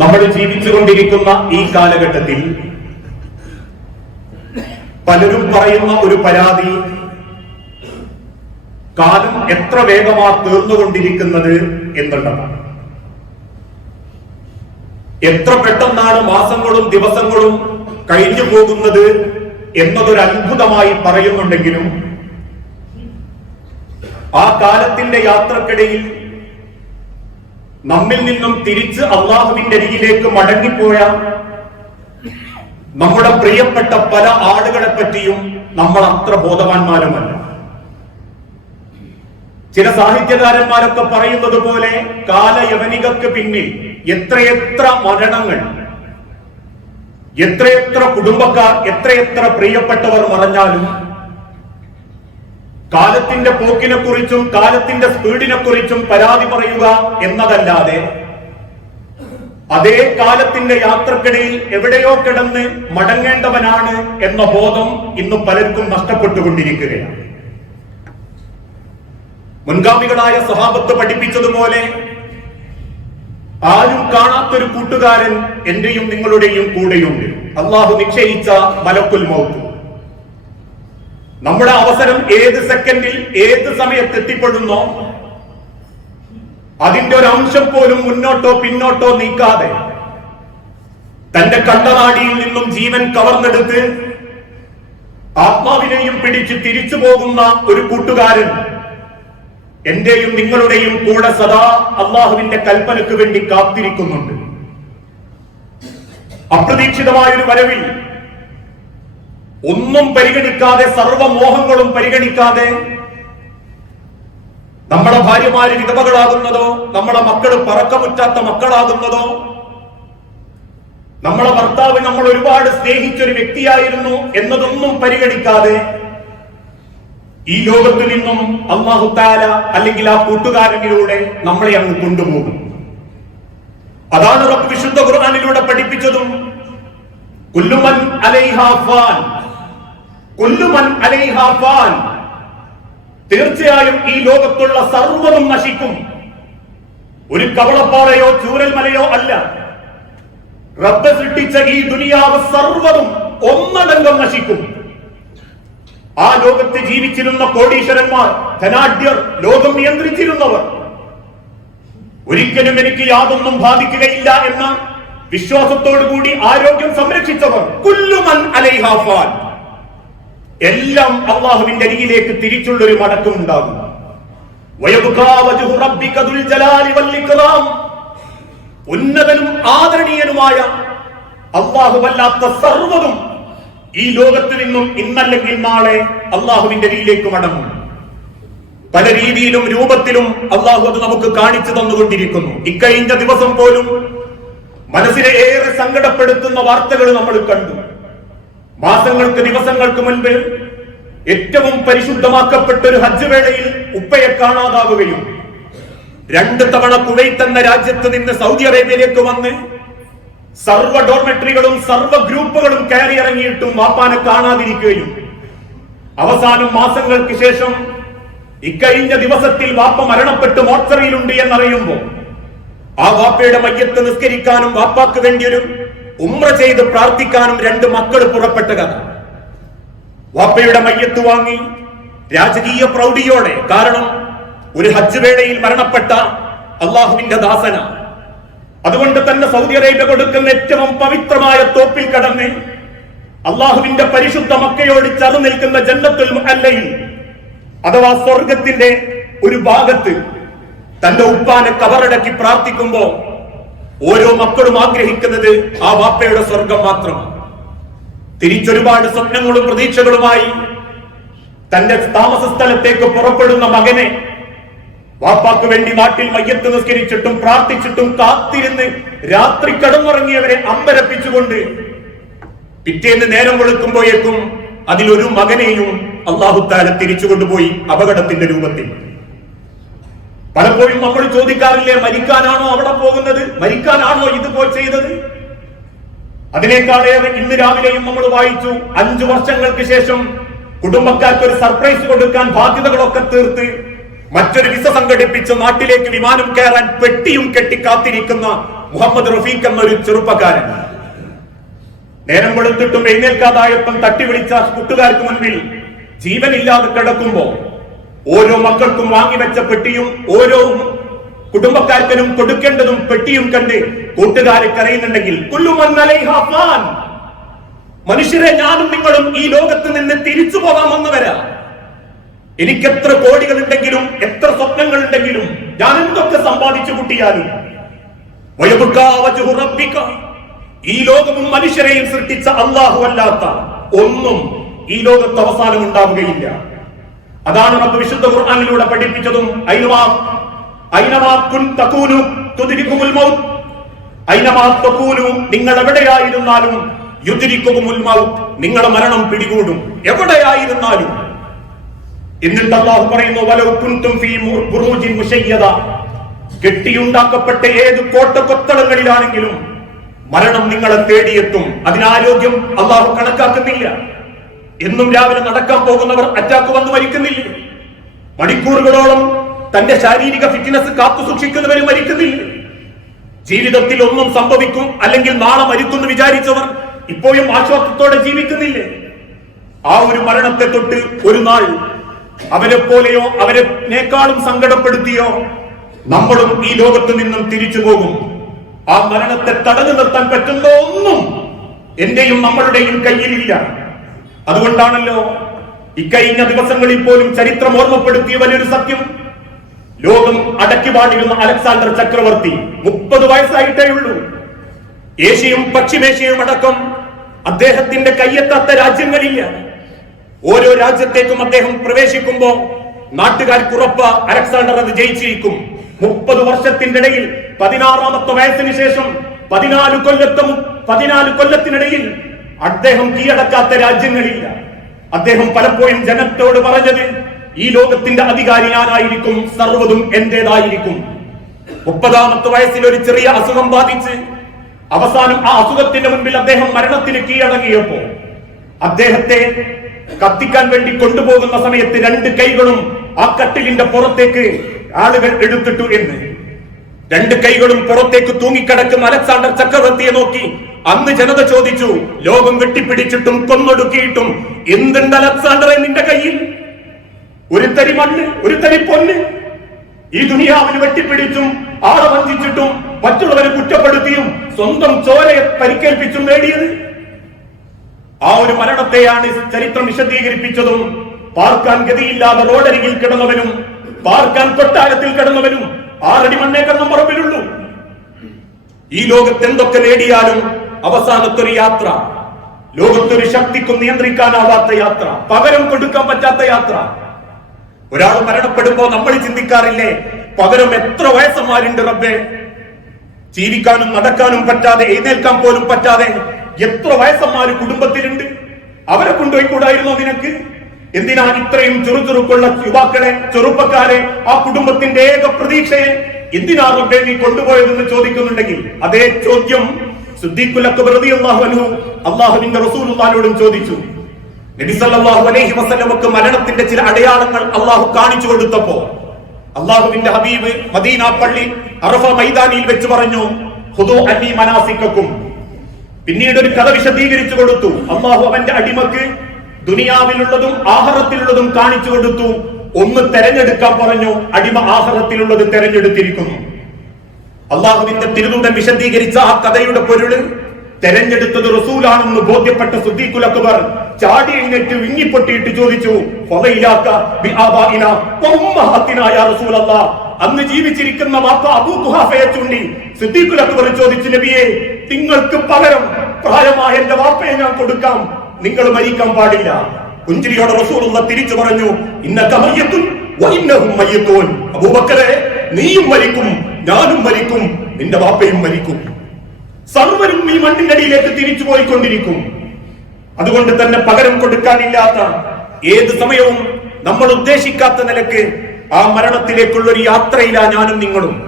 നമ്മൾ ജീവിച്ചുകൊണ്ടിരിക്കുന്ന ഈ കാലഘട്ടത്തിൽ പലരും പറയുന്ന ഒരു പരാതി, കാലം എത്ര വേഗമാ തീർന്നുകൊണ്ടിരിക്കുന്നത് എന്നുള്ളതാണ്. എത്ര പെട്ടെന്നാണ് മാസങ്ങളും ദിവസങ്ങളും കഴിഞ്ഞു പോകുന്നത് എന്നതൊരു അത്ഭുതമായി പറയുന്നുണ്ടെങ്കിലും ആ കാലത്തിന്റെ യാത്രക്കിടയിൽ നമ്മിൽ നിന്നും തിരിച്ച് അള്ളാഹുവിന്റെ അരികിലേക്ക് മടങ്ങിപ്പോയ നമ്മുടെ പ്രിയപ്പെട്ട പല ആളുകളെ പറ്റിയും നമ്മൾ അത്ര ബോധവാന്മാരുമല്ല. ചില സാഹിത്യകാരന്മാരൊക്കെ പറയുന്നത് പോലെ കാലയവനികൾക്ക് പിന്നിൽ എത്രയെത്ര മരണങ്ങൾ, എത്രയെത്ര കുടുംബക്കാർ, എത്രയെത്ര പ്രിയപ്പെട്ടവർ മറഞ്ഞാലും കാലത്തിന്റെ പോക്കിനെ കുറിച്ചും കാലത്തിന്റെ സ്പീഡിനെ കുറിച്ചും പരാതി പറയുക എന്നതല്ലാതെ അതേ കാലത്തിന്റെ യാത്രക്കിടയിൽ എവിടെയോ കിടന്ന് മടങ്ങേണ്ടവനാണ് എന്ന ബോധം ഇന്ന് പലർക്കും നഷ്ടപ്പെട്ടുകൊണ്ടിരിക്കുകയാണ്. മുൻഗാമികളായ സ്വഹാബത്ത് പഠിപ്പിച്ചതുപോലെ ആരും കാണാത്തൊരു കൂട്ടുകാരൻ എന്റെയും നിങ്ങളുടെയും കൂടെയുണ്ട്. അള്ളാഹു നിശ്ചയിച്ച മലക്കുൽ മൗത്ത്. നമ്മുടെ അവസരം ഏത് സെക്കൻഡിൽ ഏത് സമയത്ത് എത്തിപ്പെടുന്നോ അതിന്റെ ഒരു അംശം പോലും മുന്നോട്ടോ പിന്നോട്ടോ നീക്കാതെ തന്റെ കണ്ടനാടിയിൽ നിന്നും ജീവൻ കവർന്നെടുത്ത് ആത്മാവിനെയും പിടിച്ച് തിരിച്ചു പോകുന്ന ഒരു കൂട്ടുകാരൻ എന്റെയും നിങ്ങളുടെയും കൂടെ സദാ അള്ളാഹുവിന്റെ കൽപ്പനയ്ക്ക് വേണ്ടി കാത്തിരിക്കുന്നുണ്ട്. അപ്രതീക്ഷിതമായൊരു വരവിൽ ഒന്നും പരിഗണിക്കാതെ, സർവമോഹങ്ങളും പരിഗണിക്കാതെ നമ്മുടെ ഭാര്യമാര് വിധവകളാകുന്നതോ, നമ്മുടെ മക്കൾ പറക്കമുറ്റാത്ത മക്കളാകുന്നതോ, നമ്മളെ ഭർത്താവ് നമ്മൾ ഒരുപാട് സ്നേഹിച്ചൊരു വ്യക്തിയായിരുന്നു എന്നതൊന്നും പരിഗണിക്കാതെ ഈ ലോകത്തിൽ നിന്നും അല്ലാഹു തആല അല്ലെങ്കിൽ ആ കൂട്ടുകാരനിലൂടെ നമ്മളെ അങ്ങ് കൊണ്ടുപോകും. അതാണ് റബ്ബ് വിശുദ്ധ ഖുർആനിലൂടെ പഠിപ്പിച്ചതും. കുല്ലു മൻ അലൈഹാ ഫാൻ, കുല്ലു മൻ അലൈഹാ ഫാൻ. തീർച്ചയായും ഈ ലോകത്തുള്ള സർവ്വതും നശിക്കും. ഒരു കവളപ്പാറയോ ചൂരൽമലയോ അല്ല. റബ്ബ് സൃഷ്ടിച്ച ഈ ദുനിയാവ് സർവ്വതും ഒന്നടങ്കം നശിക്കും. ആ ലോകത്ത് ജീവിച്ചിരുന്ന കോടീശ്വരന്മാർ, ധനാഢ്യർ, ലോകം നിയന്ത്രിച്ചിരുന്നവർ, ഒരിക്കലും എനിക്ക് യാതൊന്നും ബാധിക്കുകയില്ല എന്ന വിശ്വാസത്തോടുകൂടി ആരോഗ്യം സംരക്ഷിച്ചവർ, കുല്ലു മൻ അലൈഹാ ഫാൻ, എല്ലാം അള്ളാഹുവിന്റെ അരികിലേക്ക് തിരിച്ചുള്ളൊരു മടക്കം ഉണ്ടാകും. വയബ്ഖാ വജ്ഹു റബ്ബിക ദുൽ ജലാലി വൽ ഇക്റാം. ഉന്നതനും ആദരണീയനുമായ അള്ളാഹുവല്ലാത്ത സർവ്വതും ഈ ലോകത്ത് നിന്നും ഇന്നല്ലെങ്കിൽ നാളെ അള്ളാഹുവിന്റെ അരികിലേക്ക് മടങ്ങും. പല രീതിയിലും രൂപത്തിലും അള്ളാഹു അത് നമുക്ക് കാണിച്ചു തന്നുകൊണ്ടിരിക്കുന്നു. ഇക്കഴിഞ്ഞ ദിവസം പോലും മനസ്സിനെ ഏറെ സങ്കടപ്പെടുത്തുന്ന വാർത്തകൾ നമ്മൾ കണ്ടു. മാസങ്ങൾക്ക് ദിവസങ്ങൾക്ക് മുൻപ് ഏറ്റവും പരിശുദ്ധമാക്കപ്പെട്ട ഒരു ഹജ്ജ് വേളയിൽ ഉപ്പയെ കാണാതാവുകയും 2 തവണ കുവൈത്ത് എന്ന രാജ്യത്ത് നിന്ന് സൗദി അറേബ്യയിലേക്ക് വന്ന് സർവ്വ ഡോർമെട്രികളും സർവ്വ ഗ്രൂപ്പുകളും കയറിയിറങ്ങിയിട്ടും വാപ്പാനെ കാണാതിരിക്കുകയും അവസാനം മാസങ്ങൾക്ക് ശേഷം ഇക്കഴിഞ്ഞ ദിവസത്തിൽ വാപ്പ മരണപ്പെട്ട് മോർച്ചറിയിലുണ്ട് എന്നറിയുമ്പോൾ ആ വാപ്പയുടെ മയ്യത്ത് നിസ്കരിക്കാനും വാപ്പാക്ക് വേണ്ടിയൊരു ഉംറ ചെയ്ത് പ്രാർത്ഥിക്കാനും 2 മക്കൾ പുറപ്പെട്ട കഥ. വാപ്പയുടെ മയ്യത്ത് വാങ്ങി രാജകീയ പ്രൗഢിയോടെ, കാരണം ഒരു ഹജ്ജ് വേളയിൽ മരണപ്പെട്ട അള്ളാഹുവിന്റെ ദാസന, അതുകൊണ്ട് തന്നെ സൗദി അറേബ്യ കൊടുക്കുന്ന ഏറ്റവും പവിത്രമായ തോപ്പിൽ കടന്ന് അള്ളാഹുവിന്റെ പരിശുദ്ധ മക്കയോട് ചേർന്ന് നിൽക്കുന്ന ജന്നത്തുൽ മുഅല്ലയിൽ അഥവാ സ്വർഗത്തിന്റെ ഒരു ഭാഗത്ത് തന്റെ ഉപ്പാനെ കബറടക്കി പ്രാർത്ഥിക്കുമ്പോ ഓരോ മക്കളും ആഗ്രഹിക്കുന്നത് ആ വാപ്പയുടെ സ്വർഗം മാത്രമാണ്. തിരിച്ചൊരുപാട് സ്വപ്നങ്ങളും പ്രതീക്ഷകളുമായി തന്റെ താമസ സ്ഥലത്തേക്ക് പുറപ്പെടുന്ന മകനെ വാപ്പാക്ക് വേണ്ടി നാട്ടിൽ മയ്യത്ത് നിസ്കരിച്ചിട്ടും പ്രാർത്ഥിച്ചിട്ടും കാത്തിരുന്ന് രാത്രി കിടന്നുറങ്ങിയവരെ അമ്പരപ്പിച്ചുകൊണ്ട് പിറ്റേന്ന് നേരം വെളുക്കുമ്പോഴേക്കും അതിലൊരു മകനെയും അല്ലാഹു തആല തിരിച്ചു കൊണ്ടുപോയി അപകടത്തിന്റെ രൂപത്തിൽ. പലപ്പോഴും നമ്മൾ ചോദിക്കാറില്ലേ, മരിക്കാനാണോ അവിടെ പോകുന്നത്, മരിക്കാനാണോ ഇതുപോലെ ചെയ്തത്? അതിനേക്കാളേറെ ഇന്ന് രാവിലെയും നമ്മൾ വായിച്ചു, 5 വർഷങ്ങൾക്ക് ശേഷം കുടുംബക്കാർക്ക് ഒരു സർപ്രൈസ് കൊടുക്കാൻ ബാധ്യതകളൊക്കെ തീർത്ത് മറ്റൊരു വിസ സംഘടിപ്പിച്ച് നാട്ടിലേക്ക് വിമാനം കയറാൻ പെട്ടിയും കെട്ടി കാത്തിരിക്കുന്ന മുഹമ്മദ് റഫീഖ് എന്നൊരു ചെറുപ്പക്കാരൻ നേരം വെളുത്തിട്ടും എഴുന്നേൽക്കാതായപ്പം തട്ടി വിളിച്ച കൂട്ടുകാർക്ക് മുൻപിൽ ജീവനില്ലാതെ കിടക്കുമ്പോ ഓരോ മക്കൾക്കും വാങ്ങിവെച്ച പെട്ടിയും ഓരോ കുടുംബക്കാർക്കനും കൊടുക്കേണ്ടതും പെട്ടിയും കണ്ട് കൂട്ടുകാരെ കരയുന്നുണ്ടെങ്കിൽ മനുഷ്യരെ, ഞാനും നിങ്ങളും ഈ ലോകത്ത് നിന്ന് തിരിച്ചു പോകാമെന്നവരാ. എനിക്ക് എത്ര കോടികളുണ്ടെങ്കിലും എത്ര സ്വപ്നങ്ങളുണ്ടെങ്കിലും ഞാൻ എന്തൊക്കെ സമ്പാദിച്ചു കൂട്ടിയാലും ഈ ലോകവും മനുഷ്യരെയും സൃഷ്ടിച്ച അല്ലാഹു അല്ലാത്ത ഒന്നും ഈ ലോകത്ത് അവസാനം ഉണ്ടാവുകയില്ല. അതാണ് നമുക്ക് വിശുദ്ധ ഖുർആനിലൂടെ പഠിപ്പിച്ചതും നിങ്ങൾ എവിടെയായിരുന്നാലും നിങ്ങളെ മരണം പിടികൂടും, എവിടെയായിരുന്നാലും. എന്നിട്ട് അല്ലാഹു പറയുന്നു, വലൗ കുൻതും ഫീ ബുറൂജിൻ മുശയ്യദ, കെട്ടിയുണ്ടാക്കപ്പെട്ട ഏത് കോട്ടകൊത്തളങ്ങളിലാണെങ്കിലും മരണം നിങ്ങളെ തേടിയെത്തും. അതിനാരോഗ്യം അല്ലാഹു കണക്കാക്കുന്നില്ല. എന്നും രാവിലെ നടക്കാൻ പോകുന്നവർ അറ്റാക്ക് വന്ന് മരിക്കുന്നില്ല. മണിക്കൂറുകളോളം തന്റെ ശാരീരിക ഫിറ്റ്നസ് കാത്തു സൂക്ഷിക്കുന്നവരും മരിക്കുന്നില്ല. ജീവിതത്തിൽ ഒന്നും സംഭവിക്കും അല്ലെങ്കിൽ നാളെ മരിക്കുമെന്ന് വിചാരിച്ചവർ ഇപ്പോഴും ആശ്വാസത്തോടെ ജീവിക്കുന്നില്ലേ? ആ ഒരു മരണത്തെ തൊട്ട് ഒരു നാൾ അവരെ പോലെയോ അവരെക്കാളും സങ്കടപ്പെടുത്തിയോ നമ്മളും ഈ ലോകത്ത് നിന്നും തിരിച്ചു പോകും. ആ മരണത്തെ തടഞ്ഞു നിർത്താൻ പറ്റുന്ന ഒന്നും എന്റെയും നമ്മളുടെയും കയ്യിലില്ല. അതുകൊണ്ടാണല്ലോ ഇക്കഴിഞ്ഞ ദിവസങ്ങളിൽ പോലും ചരിത്രം ഓർമ്മപ്പെടുത്തിയ വലിയൊരു സത്യം, ലോകം അടക്കി വാണിരുന്ന അലക്സാണ്ടർ ചക്രവർത്തി 30 വയസ്സായിട്ടേ ഉള്ളൂ. ഏഷ്യയും പശ്ചിമേഷ്യയും അടക്കം അദ്ദേഹത്തിന്റെ കയ്യെത്താത്ത രാജ്യങ്ങളില്ല. ഓരോ രാജ്യത്തേക്കും അദ്ദേഹം പ്രവേശിക്കുമ്പോ നാട്ടുകാർക്ക് ഉറപ്പ് അലക്സാണ്ടർ അത് ജയിച്ചിരിക്കും. 30 വർഷത്തിന്റെ ഇടയിൽ 16ാമത്തെ വയസ്സിന് ശേഷം 14 കൊല്ലത്തിനിടയിൽ അദ്ദേഹം കീഴടക്കാത്ത രാജ്യങ്ങളില്ല. അദ്ദേഹം പലപ്പോഴും ജനത്തോട് പറഞ്ഞത്, ഈ ലോകത്തിന്റെ അധികാരി ഞാനായിരിക്കും, സർവ്വതും എന്റേതായിരിക്കും. 30ാമത്തെ വയസ്സിൽ ഒരു ചെറിയ അസുഖം ബാധിച്ച് അവസാനം ആ അസുഖത്തിന്റെ മുൻപിൽ അദ്ദേഹം മരണത്തിന് കീഴടങ്ങിയപ്പോ അദ്ദേഹത്തെ കത്തിക്കാൻ വേണ്ടി കൊണ്ടുപോകുന്ന സമയത്ത് 2 കൈകളും ആ കട്ടിലിന്റെ പുറത്തേക്ക് ആളുകൾ എടുത്തിട്ടു എന്ന്. 2 കൈകളും പുറത്തേക്ക് തൂങ്ങിക്കിടക്കുന്ന അലക്സാണ്ടർ ചക്രവർത്തിയെ നോക്കി അന്ന് ജനത ചോദിച്ചു, ലോകം വെട്ടിപ്പിടിച്ചിട്ടും കൊന്നൊടുക്കിയിട്ടും എന്തുണ്ട് അലക്സാണ്ടറെ നിന്റെ കയ്യിൽ? ഒരു തരി മണ്ണ്, ഒരു തരി പൊന്ന്. ഈ ദുനിയാവിന് വെട്ടിപ്പിടിച്ചും ആളെ വഞ്ചിച്ചിട്ടും മറ്റുള്ളവരെ കുറ്റപ്പെടുത്തിയും സ്വന്തം ചോരയെ പരിക്കേൽപ്പിച്ചും നേടിയത്. ആ ഒരു മരണത്തെയാണ് ചരിത്രം വിശദീകരിപ്പിച്ചതും. പാർക്കാൻ ഗതിയില്ലാതെ റോഡരികിൽ കിടന്നവനും പാർക്കാൻ കൊട്ടാരത്തിൽ കിടന്നവനും 6 അടി മണ്ണേ കിടന്ന മറപ്പിലുള്ളൂ. ഈ ലോകത്ത് എന്തൊക്കെ നേടിയാലും അവസാനത്തൊരു യാത്ര, ലോകത്തൊരു ശക്തിക്കും നിയന്ത്രിക്കാനാവാത്ത യാത്ര, പകരം കൊടുക്കാൻ പറ്റാത്ത യാത്ര. ഒരാൾ മരണപ്പെടുമ്പോ നമ്മൾ ചിന്തിക്കാറില്ലേ, പകരം എത്ര വയസ്സന്മാരുണ്ട് റബ്ബേ, ജീവിക്കാനും നടക്കാനും പറ്റാതെ എഴുന്നേൽക്കാൻ പോലും പറ്റാതെ എത്ര വയസ്സന്മാര് കുടുംബത്തിലുണ്ട്, അവരെ കൊണ്ടുപോയി കൂടായിരുന്നോ നിനക്ക്? എന്തിനാണ് ഇത്രയും ചെറുചെറുക്കുള്ള യുവാക്കളെ, ചെറുപ്പക്കാരെ, ആ കുടുംബത്തിന്റെ ഏക പ്രതീക്ഷയെ എന്തിനാ റബ്ബേ നീ കൊണ്ടുപോയതെന്ന് ചോദിക്കുന്നുണ്ടെങ്കിൽ അതേ ചോദ്യം സിദ്ദീഖുൽ അക്ബർ റളിയല്ലാഹു അൻഹു അല്ലാഹുവിന്റെ റസൂലുള്ളാഹിയോടും ചോദിച്ചു. നബി സല്ലല്ലാഹു അലൈഹി വസല്ലമക്ക് മരണത്തിന്റെ ചില അടയാളങ്ങൾ അല്ലാഹു കാണിച്ചു കൊടുത്തപ്പോ അല്ലാഹുവിന്റെ ഹബീബ് മദീന പള്ളി അറഫ മൈതാനിയിൽ വെച്ച് പറഞ്ഞു, ഖുദൂ അന്നി മനാസിക്കക്കും. പിന്നീട് ഒരു കഥ വിശദീകരിച്ചു കൊടുത്തു. അല്ലാഹു അവന്റെ അടിമക്ക് ദുനിയാവിലുള്ളതും ആഖിറത്തിലുള്ളതും കാണിച്ചു കൊടുത്തു. ഒന്ന് തെരഞ്ഞെടുക്കാൻ പറഞ്ഞു, അടിമ ആഖിറത്തിലുള്ളത് തെരഞ്ഞെടുത്തിരിക്കുന്നു. അള്ളാഹുവിന്റെ തിരുദൂതൻ വിശദീകരിച്ച ആ കഥയുടെ പൊരുള് തെരഞ്ഞെടുത്തത് റസൂലാണെന്ന് ബോധ്യപ്പെട്ട സിദ്ദീഖുൽ അക്ബർ ചാടി എഴുന്നേറ്റ് വിങ്ങിപ്പൊട്ടിയിട്ട് ചോദിച്ചു, അന്ന് ജീവിച്ചിരിക്കുന്ന വാപ്പ അബൂ ഖുഹാഫയെ ചൂണ്ടി സിദ്ദീഖുൽ അക്ബർ ചോദിച്ചു, നബിയെ, നിങ്ങൾക്ക് പകരം പ്രായമായ എന്റെ വാപ്പയെ ഞാൻ കൊടുക്കാം, നിങ്ങൾ മരിക്കാൻ പാടില്ല. പുഞ്ചിരിയോടെ റസൂലുള്ള തിരിച്ചു പറഞ്ഞു, ഇന്നക മയ്യിത്തുൻ വഇന്നഹും മയ്യിത്തൂൻ. അബൂബക്കറെ, നീയും മരിക്കും, ഞാനും മരിക്കും, നിന്റെ വാപ്പയും മരിക്കും. സർവരും ഈ മണ്ണിന്റെ അടിയിലേക്ക് തിരിച്ചു പോയിക്കൊണ്ടിരിക്കും. അതുകൊണ്ട് തന്നെ പകരം കൊടുക്കാനില്ലാത്ത ഏത് സമയവും നമ്മൾ ഉദ്ദേശിക്കാത്ത നിലക്ക് ആ മരണത്തിലേക്കുള്ള ഒരു യാത്രയിലാ ഞാനും നിങ്ങളും.